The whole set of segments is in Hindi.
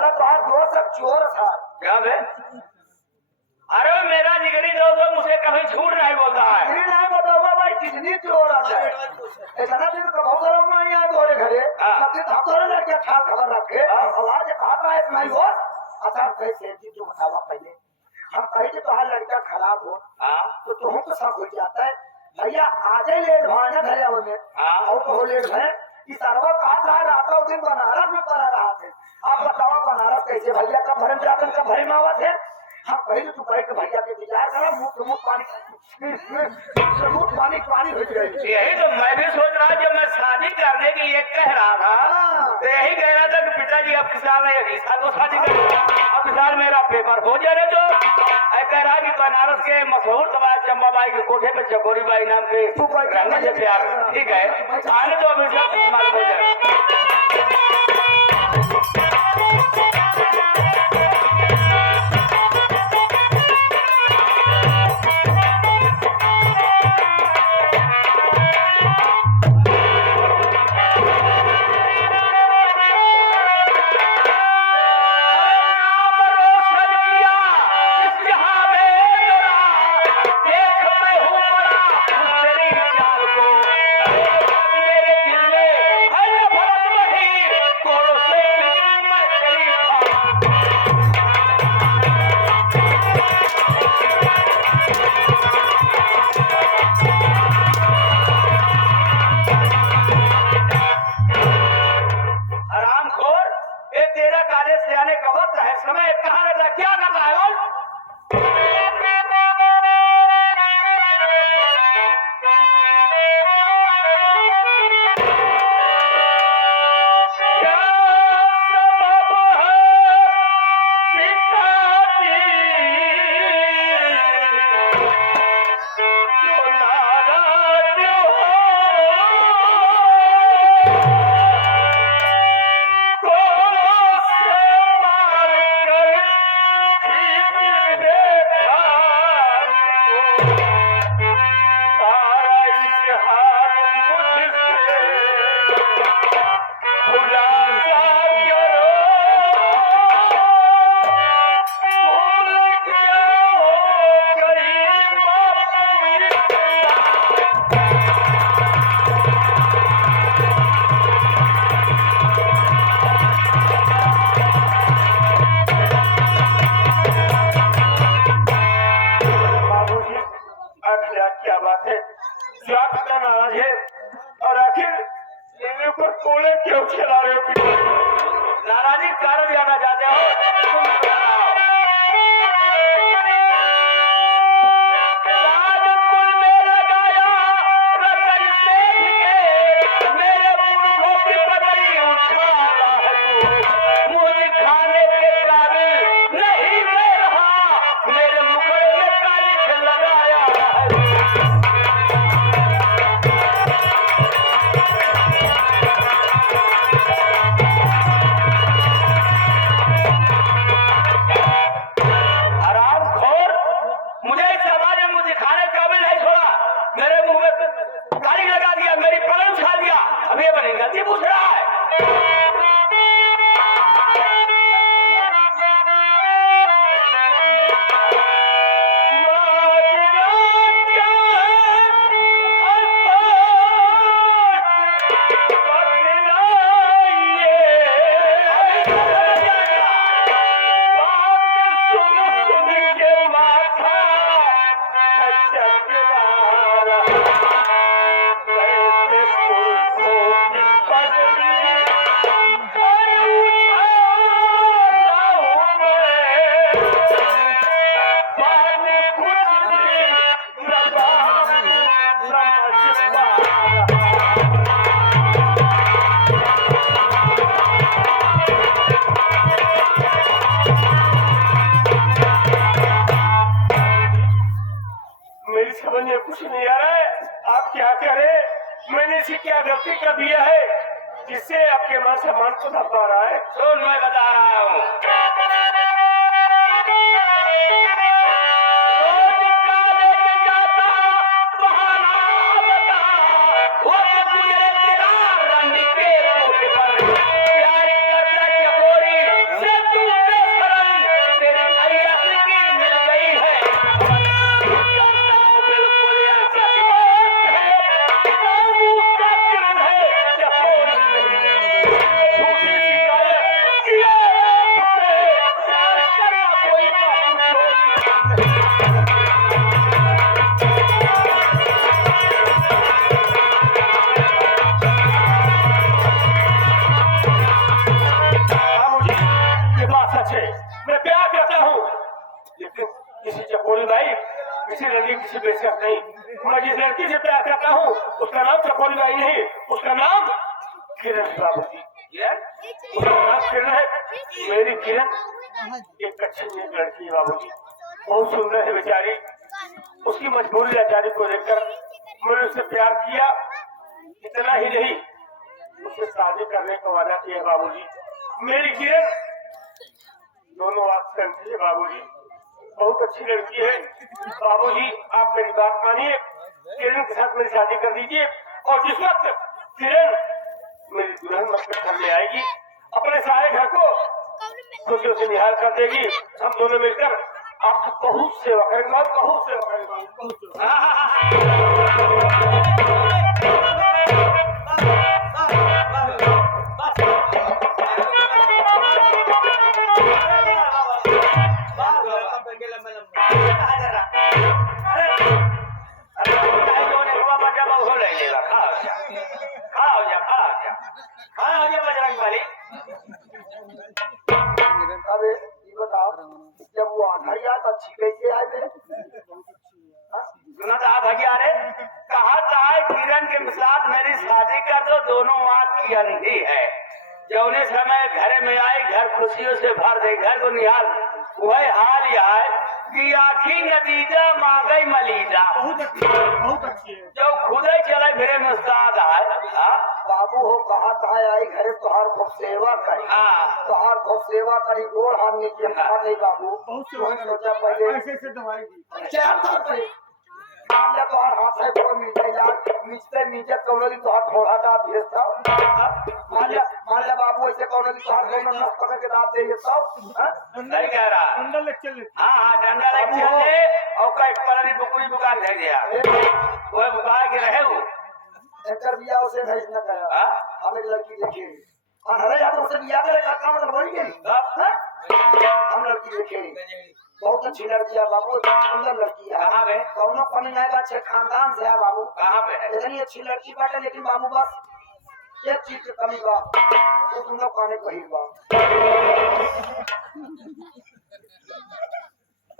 साला तो आज दोस्त तक चोर था। क्या बे? अरे मेरा जिगरी दोस्त मुझे कभी झूठ नहीं बोलता है। कितनी नहीं बताऊंगा भाई, कितनी चोर आता है। इतना दिन का बहुत सारा मैं यहाँ तोरे घरे सब दिन हमारे लड़के खा खबर रखे आवाज आता है नहीं हो अच्छा कैसे जी तू बतावा पहले हम कहे कि तुम्हारा लड़का खराब हो तो तुम तो सब हो जाता है भैया आजे लेट भाने घरे होने और तो लेट है कि सर्वा कहा था रात और दिन बनारस में पड़ा रहा थे। आप बताओ बनारस कैसे भैया का भरम जाकर का भरी मावत है। हम पहले तो कहे कि भैया के विचार करा मुंह पानी हो गई। यही तो मैं भी सोच रहा जब मैं शादी करने के लिए कह रहा था तो यही कह रहा था कि पिताजी अब किसान को शादी कर अब किसान मेरा पेपर हो जाने दो। कह रहा कि बनारस के मशहूर दवा चंबा बाई के कोठे पे चकोरी बाई नाम के रंग से प्यार ठीक है आने दो अभी सब मालूम हो जाए। नाराजी कारण जाना चाहते हो कुछ नहीं आ रहा है। आप क्या करें? मैंने इसे क्या गलती कर दिया है जिससे आपके मां से मन को दबा रहा है? सुन मैं बता रहा हूँ। से तू चकोरी बाई किसी लड़की किसी बेशक नहीं। मैं जिस लड़की से प्यार करता हूँ उसका नाम चकोरी बाई नहीं, उसका नाम किरण बाबू जी। उसका नाम किरण है। मेरी किरण एक अच्छी नेक लड़की है बाबू जी, बहुत सुंदर है बेचारी। उसकी मजबूरी लाचारी को देखकर मैंने उससे प्यार किया। इतना ही नहीं, उससे शादी करने का वादा किया बाबूजी। मेरी किरण दोनों आप समझिए बाबूजी, बहुत अच्छी लड़की है बाबूजी। आप मेरी बात मानिए, किरण के साथ मेरी शादी कर दीजिए। और जिस वक्त किरण मेरी दुल्हन बनकर घर में आएगी, अपने सारे घर को खुशियों से निहाल कर देगी। हम दोनों मिलकर आपकी बहुत सेवा करेंगे, बहुत सेवा करेंगे। अरे ये बताओ, जब वो आधारिया तो अच्छी कैसे आए थे? सुना था भैया रे, कहा किरण के साथ मेरी शादी कर दो, दोनों आँख की अंधी है। जौने समय घर में आई, घर खुशियों से भर दे, घर को निहाल। वही हाल यह है कि आखी नतीजा मांगई मलीजा, बहुत अच्छी है। जो खुद ही चले फिरे में उस्ताद है। बाबू हो कहा था आई घरे तोहार खूब सेवा करी, तोहार खूब सेवा करी, गोड़ हाथ नीचे हाथ नहीं बाबू। बहुत सोचा पहले ऐसे ऐसे दवाएगी। 4 साल पहले मान लिया तोहार हाथ है गोड़ मिल जाए यार, मिचते नीचे कौनो दिन तोहार घोड़ा का भेज था। मान लिया बाबू ऐसे कौनो दिन तोहार कौनो नस पकड़ के दांत दे ये सब। नहीं कह रहा। अंदर लेके चल। हाँ डंडा लग चले और कई पलरी बुकुरी बुका दे दिया, वो बुका के रहे हो। एकर बिया उसे नहीं न करा। हम एक लड़की देखे और हरे या तो उसे बिया करेगा काम मतलब बड़ी गई। हम लड़की देखे बहुत अच्छी लड़की है बाबू, सुंदर लड़की है। कहाँ पे? कौनो कमी नहीं बात है, खानदान से है बाबू। कहाँ पे है? इतनी अच्छी लड़की बाटे, लेकिन बाबू बस एक चीज की कमी बा, तो तुम लोग खाने को ही बा।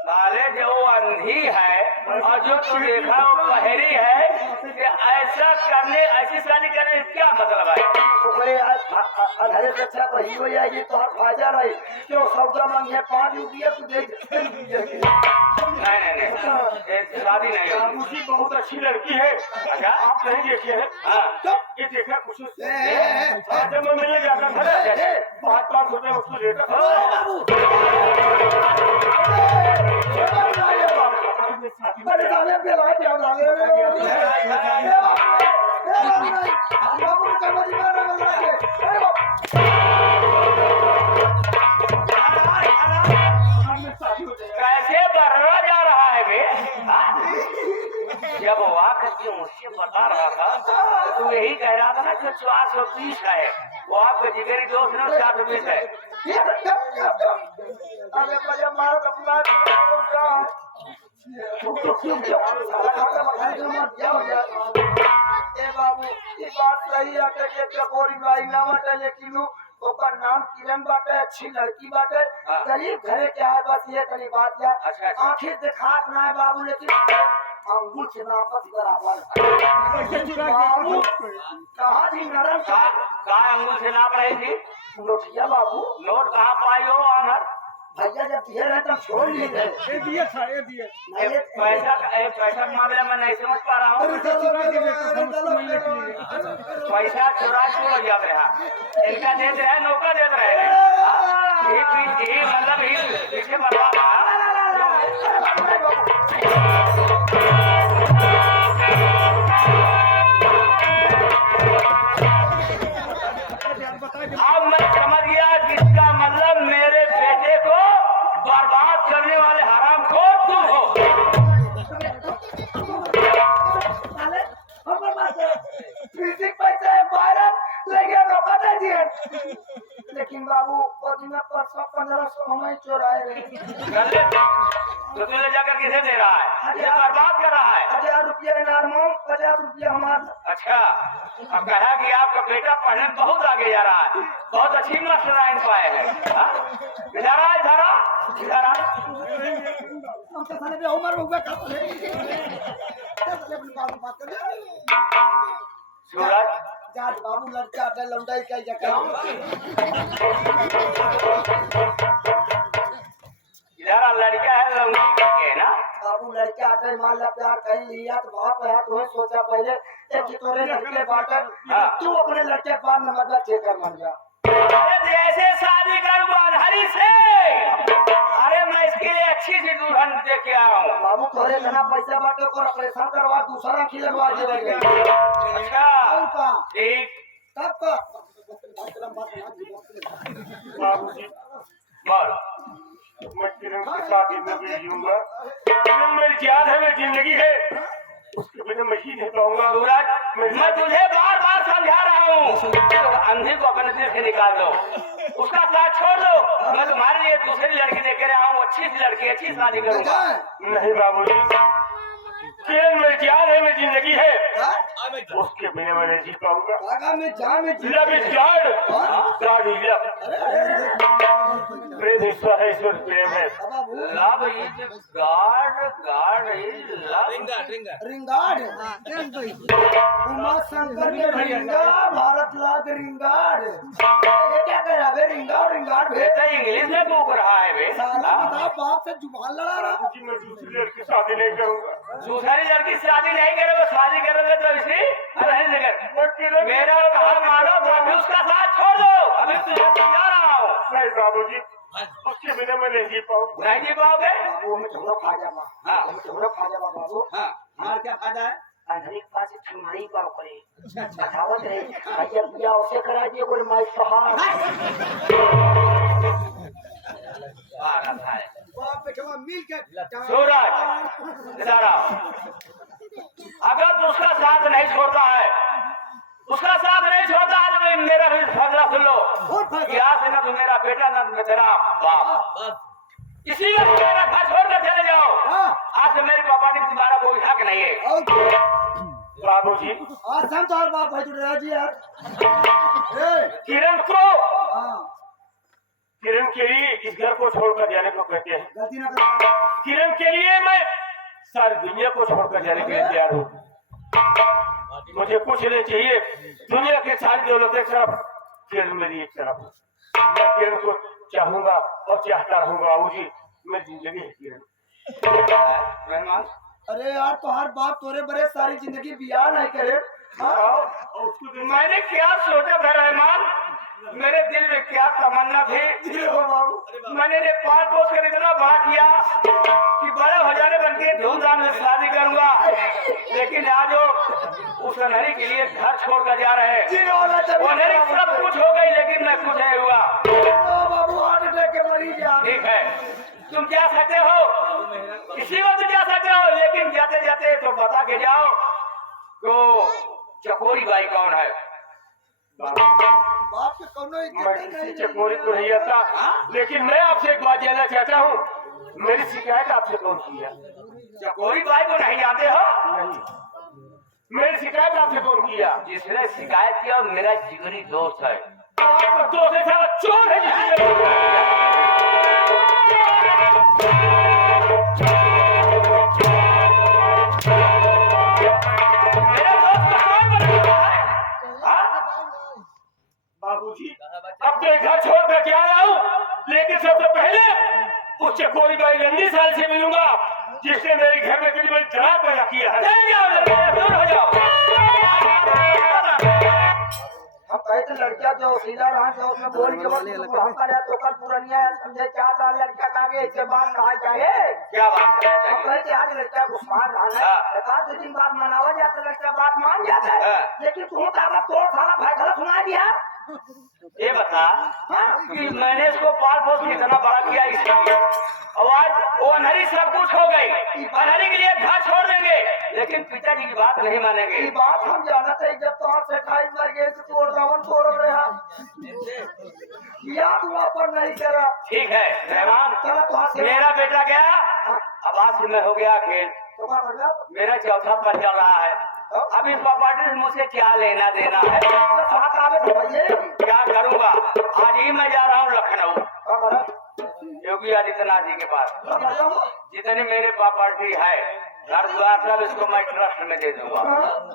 साले जो अंधी है और जो तू देखा वो बहरी है, कि ऐसा करने ऐसी शादी करने का क्या मतलब है? अधरे से अच्छा तो ही हो जाएगी, तो फायदा रही क्यों? सौदा मांगे 5 रुपये तू दे। नहीं शादी नहीं होगी। मुझे बहुत अच्छी लड़की है। अच्छा आप नहीं देखे हैं? हाँ ये देखा कुछ आज जब मैं मिलने जाता था 5-5 रुपए उसको देता अरे साले पे भाई क्या डाले बाबू ने समझ में ना लगे। कैसे बढ़ना जा रहा है बे? जब वाक की मुझसे बता रहा था तो यही कह रहा था कि 420 है, वो आपके जिगरी दोस्त ने 420 है। अरे भैया मारो अपना बाबू ये बात सही है कि चकोरी बाई ना बाटे, लेकिन ओकर नाम किरण बाटे, अच्छी लड़की बाटे, गरीब घरे के है। बस ये करी बात है, आंखें दिखात ना है बाबू, लेकिन अंगूर से नापत बराबर। बाबू कहा थी नरम कहा अंगूर से नाप रही थी? नोटिया बाबू। नोट कहाँ पाई हो आनर? भैया जब दिए रहे तब छोड़ लिए थे। ये दिए था, ये दिए। पैसा के मामले में नहीं समझ पा रहा हूँ। पैसा चुरा क्यों जा रहा? इनका देते रहे, नौका देते रहे। मतलब ही पीछे बता रहा। अब मैं समझ गया किसका मतलब मेरे बेटे को बर्बाद करने वाले हराम को तुम हो। पैसे लेके रोका दे दिए, लेकिन बाबू में 1500 हमें चोराए रहे। तो तू ले जाकर किसे दे रहा है? या बर्बाद कर रहा है? 1000 रुपये इनाम, 50 रुपये हमारा। अच्छा, अब कहा कि आपका बेटा पढ़ने में बहुत आगे जा रहा है, बहुत अच्छी मास्टर लाइन पाए हैं। इधर आ। हमसे साले पे उम्र हो गया का साले साले अपनी बात कर सूरज जाट बाबू लड़का आटे लौंडाई का जगह इधर लड़का है लड़की है ना बाबू लड़के आटे मान ला प्यार कर लिया तो बाप है तो सोचा पहले कि तोरे लड़के बाटर तू अपने लड़के बाद में मतलब चेक कर मान जा अरे जैसे शादी करूँ अनहरी से अरे मैं इसके लिए अच्छी सी दुल्हन देख के आया हूँ बाबू तोरे जना पैसा बाटे को ऑपरेशन करवा दूसरा की लगवा देंगे अच्छा और का ठीक तब का बाबूजी बोल मैं किरण के साथ जिंदगी जीऊंगा किरण मेरी जान है मेरी जिंदगी है उसके बिना मैं जी नहीं पाऊंगा सूरज मैं तुझे बार बार समझा रहा हूँ तो अंधे को अपने दिल से निकाल दो उसका साथ छोड़ दो मैं तुम्हारे लिए दूसरी लड़की देख रहा हूँ अच्छी सी लड़की अच्छी शादी करूंगा नहीं बाबूजी किरण मेरी जान है मेरी जिंदगी है उसके बिना मैं नहीं जी पाऊंगा लगा में जा में love is God God is love प्रेम ईश्वर है ईश्वर प्रेम है बाबू love is God God is love रिंगाड़ उमा शंकर के रिंगा भारत लाल के रिंगाड़ ये क्या कह रहा है रिंगाड़ रिंगाड़ ये तो इंग्लिश में पूछ रहा है बे साला बता बाप से जुबान लड़ा रहा बाबूजी मैं दूसरी लड़की से शादी नहीं करूंगा दूसरी लड़की से शादी नहीं करोगे शादी करोगे तो इसी नहीं कर मेरा कहा मानो तो अभी उसका साथ छोड़ दो अभी तुझे समझा रहा हूँ नहीं बाबूजी उसके बिना मैं नहीं जी पाऊंगा नहीं जी पाओगे बाबू में झोला खा जावा हाँ। हमें झोला खा जावा बाबू हाँ हमार क्या फायदा है? अंधेरे के पास छुमाई पाव करे कहावत है भैया बिया उसे करा दिए कोई माई सहार बाप पे क्षमा मिल के सूरज इधर आओ अगर तू उसका साथ नहीं छोड़ता है उसका साथ नहीं छोड़ता है तो मेरा भी फैसला सुन लो कि आज से ना तो मेरा बेटा ना तो तेरा बाप इसी में मेरा घर छोड़ कर चले जाओ आज से मेरे पापा की तुम्हारा कोई हक नहीं है बाबूजी आज हम तो और बाप भाई जुड़ जी यार किरण को हाँ किरण के लिए इस घर को छोड़कर जाने को कहते हैं गलती ना कर किरण के लिए मैं सारी दुनिया को छोड़कर जाने के लिए तैयार हूँ मुझे कुछ नहीं चाहिए दुनिया के सारी दौलत एक तरफ किरण मेरी एक तरफ मैं किरण को चाहूंगा और चाहता रहूंगा बाबूजी मेरी जिंदगी है किरण रहमान अरे यार तो हर बाप तोरे बड़े सारी जिंदगी बियाह नहीं करे और उसको मैंने क्या सोचा था रहमान मेरे दिल में क्या तमन्ना थी मैंने पाल पोस कर इतना बड़ा किया कि बड़े हो जाने बन के धूमधाम से शादी करूंगा लेकिन आज वो उस अनहरी के लिए घर छोड़ कर जा रहे हैं अनहरी सब कुछ हो गई लेकिन मैं कुछ नहीं हुआ बाबू हार्ट अटैक के मरीज यार ठीक है तुम जा सकते हो किसी वक्त जा सकते हो लेकिन जाते जाते तो बता के जाओ तो चकोरी बाई कौन है बाप के कोनो मैं इज्जत किसी नहीं चकोरी को नहीं आता लेकिन मैं आपसे एक बात जानना चाहता हूँ मेरी शिकायत आपसे कौन की है चकोरी बाई को नहीं जानते हो नहीं मेरी शिकायत आपसे कौन किया जिसने शिकायत किया मेरा जिगरी दोस्त है आपका दोस्त है साला चोर है मेरा दोस्त कौन बना है बाबूजी अपने घर छोड़ कर जा रहा हूँ लेकिन सबसे पहले उस चकोरी बाई रंडी साल से मिलूंगा जिसने मेरे घर में करीबन जरा पैदा किया है चले जाओ दूर हो जाओ हम कहते लड़कियां जो सीधा रहा जो उसमें बोल के वक्त हम पर तो कल पुरानिया समझे चार साल लड़का कागे इसके बाद कहा जाए क्या बात हम है कहते आज लड़का घुसमान रहा है एक दो दिन बाद मनावा जाता लड़का बात मान जाता है लेकिन तू तो तो सारा फैसला सुना दिया ये बता कि मैंने इसको पाल पोस के इतना बड़ा किया इसलिए और आज वो अनहरी सब कुछ हो गई अनहरी के लिए घर छोड़ देंगे लेकिन पिताजी की बात नहीं मानेंगे ये बात हम जाना चाहिए जब तो आप सेठाई मर गए तो तोड़ रावण तोड़ रहा या तू पर नहीं करा ठीक है रहमान चलो तो हाथ मेरा बेटा गया अब आज से मैं हो गया खेल तुम्हारा मतलब मेरा चौथा पर चल रहा है अब इस प्रॉपर्टी से मुझसे क्या लेना देना है साथ आवे तो भैया क्या करूंगा आज ही मैं जा रहा हूँ लखनऊ योगी आदित्यनाथ जी के पास तो बताओ। जितनी मेरे प्रॉपर्टी है घर द्वार सब इसको मैं ट्रस्ट में दे दूंगा।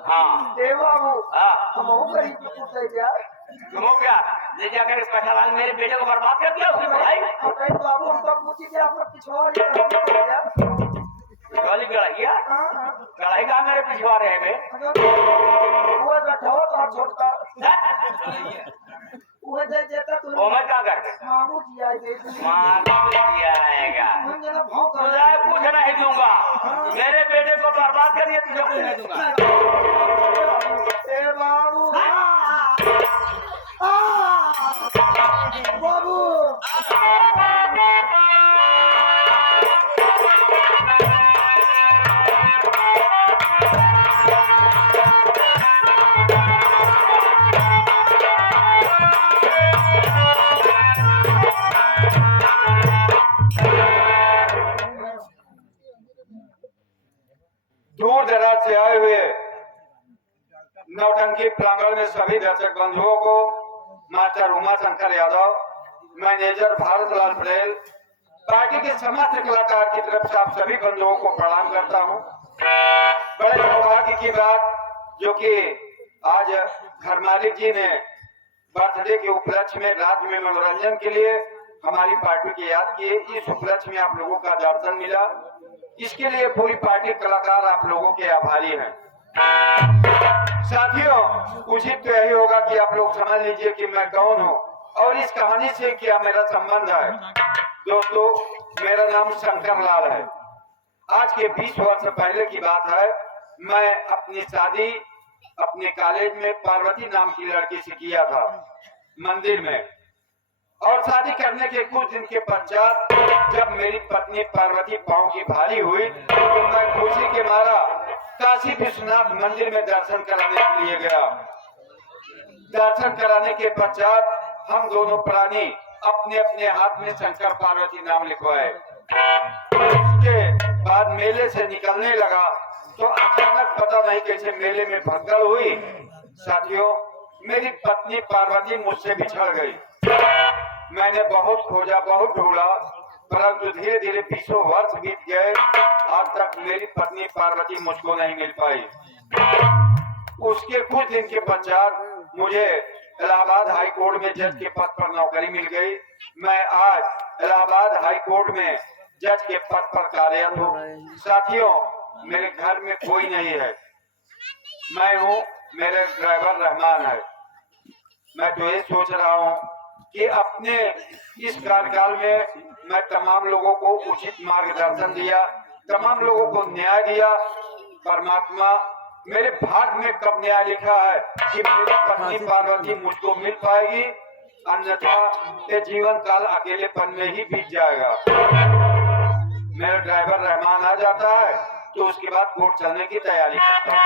हाँ ए बाबू हाँ हम वो गरीब को पूछते क्या तुम हो क्या ले जाकर पैसा लाल मेरे बेटे को बर्बाद कर दिया उसकी पढ़ाई अरे बाबू हमको पूछी क्या आपका पिछवाड़ वाली कढ़ाइया कढ़ाई कहाँ मेरे पिछवाड़े है बे वो बैठो तो छोटा वो दे देता तू ओ मैं क्या कर दे मामू जी आए थे मां दिया आएगा हम जरा भाव कर तुझे कुछ नहीं दूंगा मेरे बेटे को बर्बाद कर दिया तुझे कुछ नहीं दूंगा ए बाबू बाबू दूर दराज से आए हुए नौटंकी प्रांगण में सभी दर्शक बंधुओं को मास्टर उमा शंकर यादव, मैनेजर भारत लाल पटेल, पार्टी के समस्त कलाकार की तरफ से आप सभी बंधुओं को प्रणाम करता हूं। बड़े सौभाग्य की बात जो कि आज घर मालिक जी ने बर्थडे के उपलक्ष्य में रात में मनोरंजन के लिए हमारी पार्टी की याद किए। इस उपलक्ष्य में आप लोगों का दर्शन मिला, इसके लिए पूरी पार्टी कलाकार आप लोगों के आभारी हैं। साथियों, उचित तो यही होगा कि आप लोग समझ लीजिए कि मैं कौन हूँ और इस कहानी से क्या मेरा संबंध है। दोस्तों, मेरा नाम शंकर लाल है। आज के 20 वर्ष पहले की बात है। मैं अपनी शादी अपने कॉलेज में पार्वती नाम की लड़की से किया था मंदिर में, और शादी करने के कुछ दिन के पश्चात जब मेरी पत्नी पार्वती पांव की भारी हुई तो मैं खुशी के मारा काशी विश्वनाथ मंदिर में दर्शन कराने के लिए गया। दर्शन कराने के पश्चात हम दोनों प्राणी अपने अपने हाथ में शंकर पार्वती नाम लिखवाए। उसके बाद मेले से निकलने लगा तो अचानक पता नहीं कैसे मेले में भगदड़ हुई। साथियों, मेरी पत्नी पार्वती मुझसे बिछड़ गई। मैंने बहुत खोजा, बहुत ढूंढा, परंतु धीरे धीरे 20 वर्ष बीत गए, आज तक मेरी पत्नी पार्वती मुझको नहीं मिल पाई। उसके कुछ दिन के पश्चात मुझे इलाहाबाद हाई कोर्ट में जज के पद पर नौकरी मिल गई। मैं आज इलाहाबाद हाई कोर्ट में जज के पद पर कार्यरत हूँ। साथियों, मेरे घर में कोई नहीं है, मैं हूँ, मेरे ड्राइवर रहमान है। मैं तो ये सोच रहा हूँ कि अपने इस कार्यकाल में मैं तमाम लोगों को उचित मार्गदर्शन दिया, तमाम लोगों को न्याय दिया। परमात्मा मेरे भाग में कब न्याय लिखा है कि मेरी पत्नी पार्वती मुझको मिल पाएगी, अन्यथा ये जीवन काल अकेलेपन में ही बीत जाएगा। मेरा ड्राइवर रहमान आ जाता है तो उसके बाद कोर्ट चलने की तैयारी करता हूँ।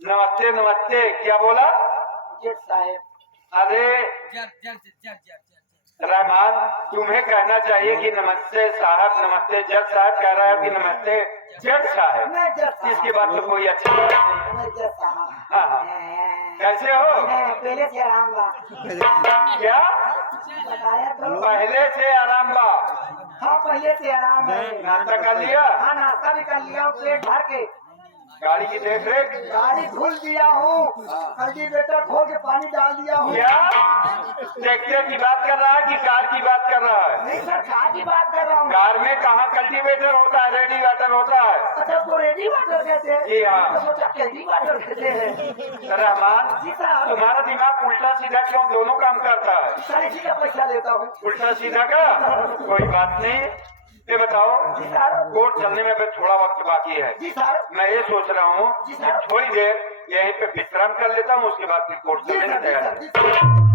नमस्ते नमस्ते, क्या बोला जेठ साहब? अरे रहमान, तुम्हें कहना चाहिए कि नमस्ते साहब, नमस्ते जज साहब कह रहा है कि नमस्ते जज साहब। मैं जज साहब। इसकी बात तो कोई अच्छी बात नहीं। मैं जेठ साहब। हाँ हाँ, कैसे हो? पहले से आराम बा। क्या बताया तो। पहले से आराम बा? हाँ, पहले से आराम है। नाश्ता कर लिया? हाँ, नाश्ता भी कर लिया, प्लेट भर के। गाड़ी की देख रेख? गाड़ी धुल दिया हूँ, कल्टीवेटर खोल के पानी डाल दिया हूँ। क्या ट्रैक्टर की बात कर रहा है कि कार की बात कर रहा है? नहीं सर, कार की बात कर रहा हूँ। कार में कहाँ कल्टीवेटर होता है, रेडिएटर होता है। अच्छा, तो रेडी वाटर कहते हैं? जी हाँ। तो सोचा कैदी वाटर कहते हैं। रहमान, जी साहब। तुम्हारा दिमाग उल्टा सीधा क्यों दोनों काम करता है? सर, इसी का पैसा लेता हूँ। उल्टा सीधा का कोई बात नहीं। ये बताओ, जी सर। कोर्ट चलने में अभी थोड़ा वक्त बाकी है। जी सर। मैं ये सोच रहा हूँ जी कि सर। थोड़ी देर यहीं पे विश्राम कर लेता हूँ, उसके बाद फिर कोर्ट जी चलने की सर, जी तैयारी। सर, जी सर।